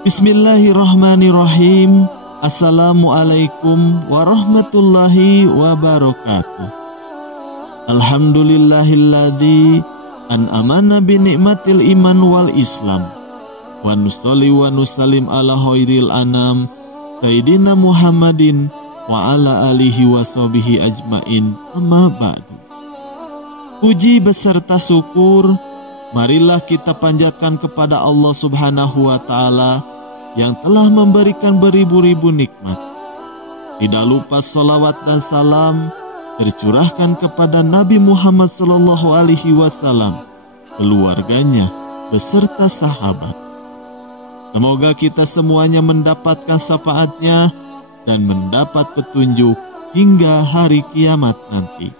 Bismillahirrahmanirrahim. Assalamualaikum warahmatullahi wabarakatuh. Alhamdulillahilladzi an'amana bi ni'matil iman wal islam. Wa nusalli wa nusallim ala khairil anam Sayyidina Muhammadin wa ala alihi wa sahbihi ajmain, amma ba'du. Puji beserta syukur marilah kita panjatkan kepada Allah Subhanahu wa Ta'ala yang telah memberikan beribu-ribu nikmat. Tidak lupa salawat dan salam tercurahkan kepada Nabi Muhammad SAW, keluarganya beserta sahabat. Semoga kita semuanya mendapatkan syafaatnya dan mendapat petunjuk hingga hari kiamat nanti.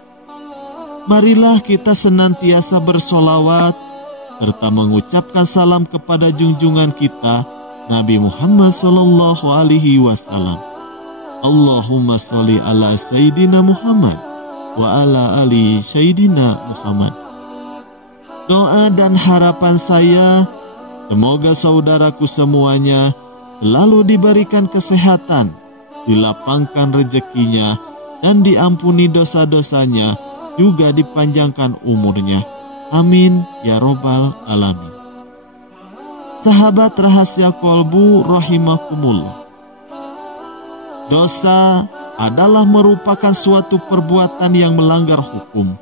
Marilah kita senantiasa bersolawat serta mengucapkan salam kepada junjungan kita Nabi Muhammad SAW. Allahumma sholli ala Sayyidina Muhammad wa ala ali Sayyidina Muhammad. Doa dan harapan saya, semoga saudaraku semuanya selalu diberikan kesehatan, dilapangkan rezekinya, dan diampuni dosa-dosanya, juga dipanjangkan umurnya. Amin ya robbal alamin. Sahabat rahasia kolbu rahimakumullah. Dosa adalah merupakan suatu perbuatan yang melanggar hukum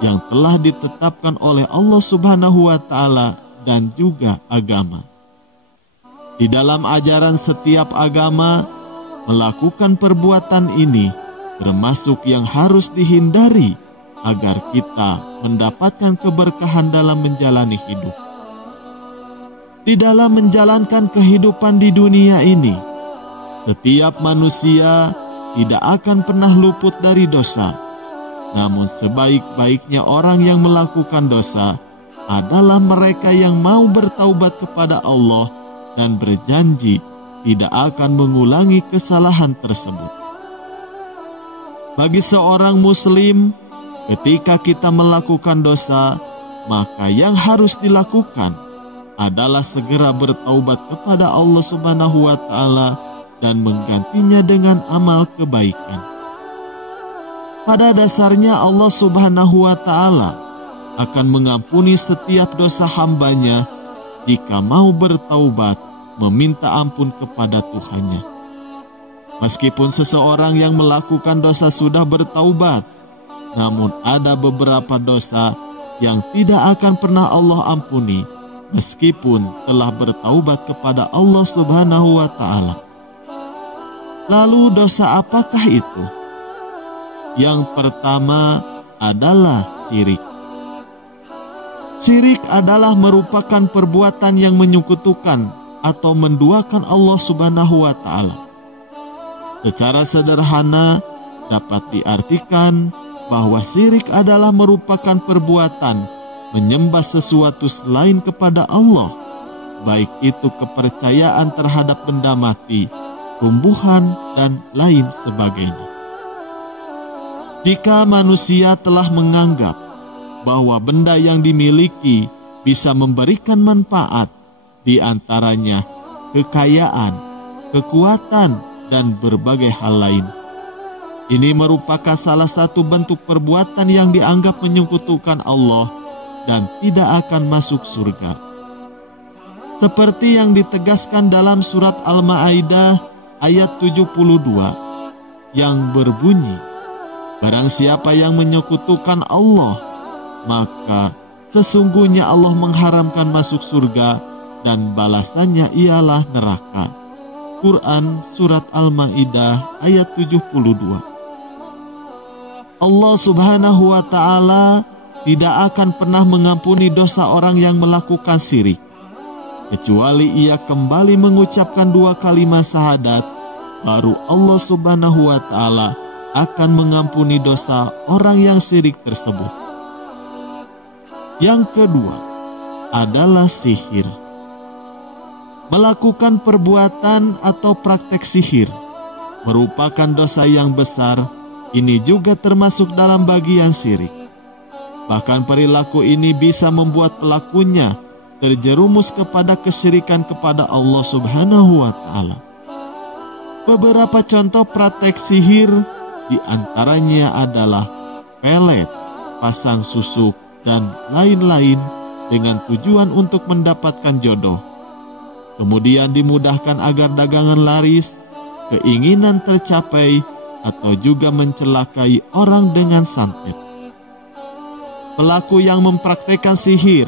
yang telah ditetapkan oleh Allah Subhanahu wa Ta'ala dan juga agama. Di dalam ajaran setiap agama, melakukan perbuatan ini termasuk yang harus dihindari agar kita mendapatkan keberkahan dalam menjalani hidup. Di dalam menjalankan kehidupan di dunia ini, setiap manusia tidak akan pernah luput dari dosa. Namun sebaik-baiknya orang yang melakukan dosa adalah mereka yang mau bertaubat kepada Allah dan berjanji tidak akan mengulangi kesalahan tersebut. Bagi seorang muslim, ketika kita melakukan dosa, maka yang harus dilakukan adalah segera bertaubat kepada Allah Subhanahu wa Ta'ala dan menggantinya dengan amal kebaikan. Pada dasarnya Allah Subhanahu wa Ta'ala akan mengampuni setiap dosa hambanya jika mau bertaubat meminta ampun kepada Tuhannya. Meskipun seseorang yang melakukan dosa sudah bertaubat, namun ada beberapa dosa yang tidak akan pernah Allah ampuni meskipun telah bertaubat kepada Allah Subhanahu wa Ta'ala. Lalu dosa apakah itu? Yang pertama adalah syirik. Syirik adalah merupakan perbuatan yang menyekutukan atau menduakan Allah Subhanahu wa Ta'ala. Secara sederhana dapat diartikan bahwa syirik adalah merupakan perbuatan menyembah sesuatu selain kepada Allah, baik itu kepercayaan terhadap benda mati, tumbuhan, dan lain sebagainya. Jika manusia telah menganggap bahwa benda yang dimiliki bisa memberikan manfaat, di antaranya kekayaan, kekuatan, dan berbagai hal lain, ini merupakan salah satu bentuk perbuatan yang dianggap menyekutukan Allah dan tidak akan masuk surga. Seperti yang ditegaskan dalam surat Al-Ma'idah ayat 72 yang berbunyi, barang siapa yang menyekutukan Allah, maka sesungguhnya Allah mengharamkan masuk surga dan balasannya ialah neraka. Quran surat Al-Ma'idah ayat 72. Allah Subhanahu wa Ta'ala tidak akan pernah mengampuni dosa orang yang melakukan syirik, kecuali ia kembali mengucapkan 2 kalimat syahadat, baru Allah Subhanahu wa Ta'ala akan mengampuni dosa orang yang syirik tersebut. Yang kedua adalah sihir. Melakukan perbuatan atau praktek sihir merupakan dosa yang besar. Ini juga termasuk dalam bagian syirik. Bahkan perilaku ini bisa membuat pelakunya terjerumus kepada kesyirikan kepada Allah Subhanahu wa Ta'ala. Beberapa contoh praktek sihir diantaranya adalah pelet, pasang susuk, dan lain-lain dengan tujuan untuk mendapatkan jodoh. Kemudian dimudahkan agar dagangan laris, keinginan tercapai, atau juga mencelakai orang dengan santet. Pelaku yang mempraktekkan sihir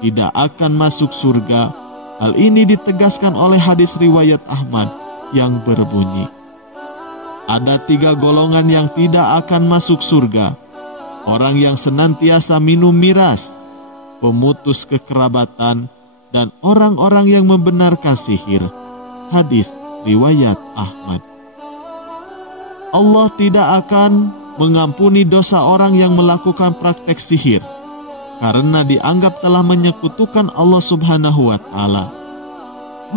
tidak akan masuk surga. Hal ini ditegaskan oleh hadis riwayat Ahmad yang berbunyi, ada 3 golongan yang tidak akan masuk surga: orang yang senantiasa minum miras, pemutus kekerabatan, dan orang-orang yang membenarkan sihir. Hadis riwayat Ahmad. Allah tidak akan mengampuni dosa orang yang melakukan praktek sihir, karena dianggap telah menyekutukan Allah Subhanahu wa Ta'ala.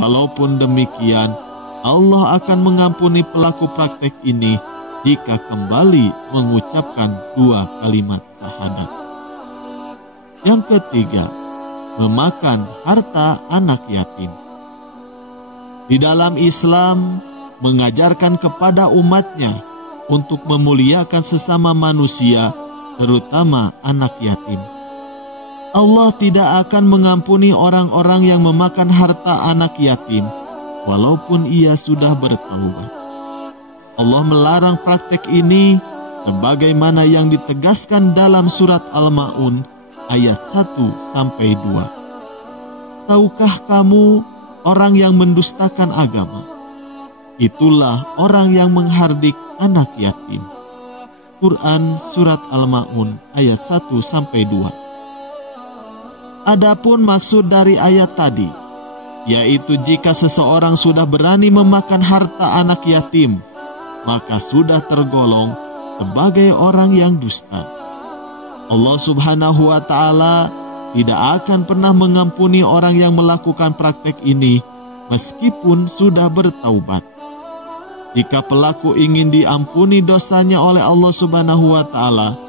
Walaupun demikian, Allah akan mengampuni pelaku praktek ini jika kembali mengucapkan 2 kalimat syahadat. Yang ketiga, memakan harta anak yatim. Di dalam Islam mengajarkan kepada umatnya untuk memuliakan sesama manusia, terutama anak yatim. Allah tidak akan mengampuni orang-orang yang memakan harta anak yatim, walaupun ia sudah bertaubat. Allah melarang praktek ini sebagaimana yang ditegaskan dalam surat Al-Ma'un ayat 1-2. Tahukah kamu orang yang mendustakan agama? Itulah orang yang menghardik anak yatim. Quran surat Al-Ma'un ayat 1-2. Adapun maksud dari ayat tadi, yaitu jika seseorang sudah berani memakan harta anak yatim, maka sudah tergolong sebagai orang yang dusta. Allah Subhanahu wa Ta'ala tidak akan pernah mengampuni orang yang melakukan praktek ini meskipun sudah bertaubat. Jika pelaku ingin diampuni dosanya oleh Allah Subhanahu wa Ta'ala,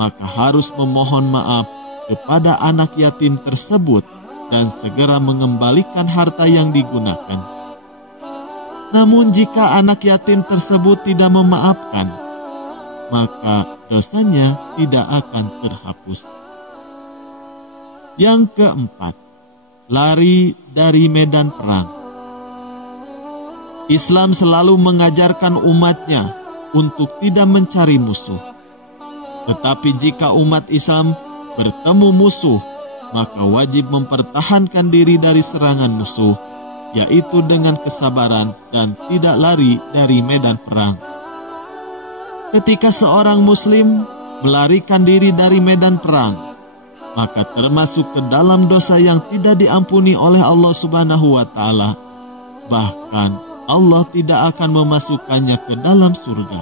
maka harus memohon maaf kepada anak yatim tersebut dan segera mengembalikan harta yang digunakan. Namun jika anak yatim tersebut tidak memaafkan, maka dosanya tidak akan terhapus. Yang keempat, lari dari medan perang. Islam selalu mengajarkan umatnya untuk tidak mencari musuh. Tetapi jika umat Islam bertemu musuh, maka wajib mempertahankan diri dari serangan musuh, yaitu dengan kesabaran dan tidak lari dari medan perang. Ketika seorang muslim melarikan diri dari medan perang, maka termasuk ke dalam dosa yang tidak diampuni oleh Allah Subhanahu wa Ta'ala. Bahkan Allah tidak akan memasukkannya ke dalam surga.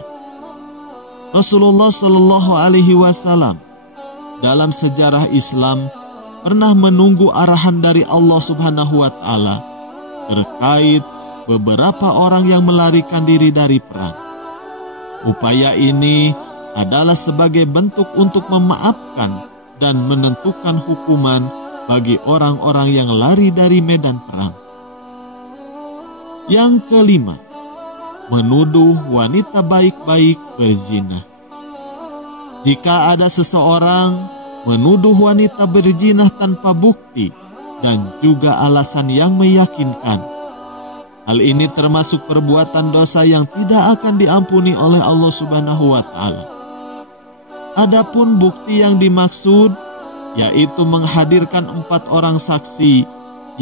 Rasulullah Shallallahu Alaihi Wasallam dalam sejarah Islam pernah menunggu arahan dari Allah Subhanahu wa Ta'ala terkait beberapa orang yang melarikan diri dari perang. Upaya ini adalah sebagai bentuk untuk memaafkan dan menentukan hukuman bagi orang-orang yang lari dari medan perang. Yang kelima, menuduh wanita baik-baik berzina. Jika ada seseorang menuduh wanita berzina tanpa bukti dan juga alasan yang meyakinkan, hal ini termasuk perbuatan dosa yang tidak akan diampuni oleh Allah Subhanahu wa Ta'ala. Adapun bukti yang dimaksud yaitu menghadirkan 4 orang saksi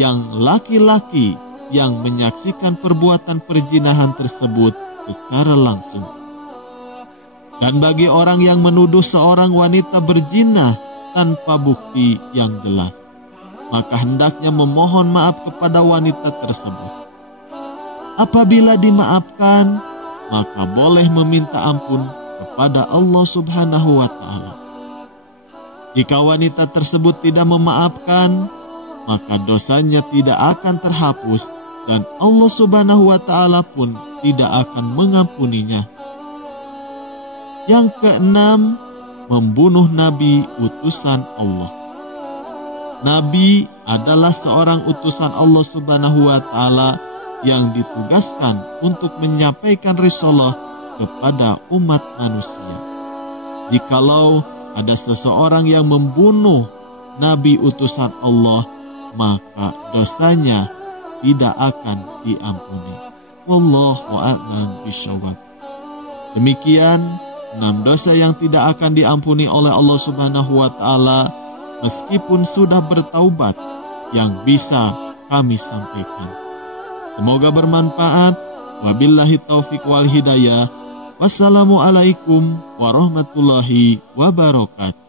yang laki-laki yang menyaksikan perbuatan perzinahan tersebut secara langsung. Dan bagi orang yang menuduh seorang wanita berzina tanpa bukti yang jelas, maka hendaknya memohon maaf kepada wanita tersebut. Apabila dimaafkan, maka boleh meminta ampun kepada Allah Subhanahu wa Ta'ala. Jika wanita tersebut tidak memaafkan, maka dosanya tidak akan terhapus dan Allah Subhanahu wa Ta'ala pun tidak akan mengampuninya. Yang keenam, membunuh nabi utusan Allah. Nabi adalah seorang utusan Allah Subhanahu wa Ta'ala yang ditugaskan untuk menyampaikan risalah kepada umat manusia. Jikalau ada seseorang yang membunuh Nabi utusan Allah, maka dosanya tidak akan diampuni. Wallahu a'lam bishawab. Demikian 6 dosa yang tidak akan diampuni oleh Allah Subhanahu wa Ta'ala meskipun sudah bertaubat yang bisa kami sampaikan. Semoga bermanfaat. Wabillahi taufiq wal hidayah. Wassalamualaikum warahmatullahi wabarakatuh.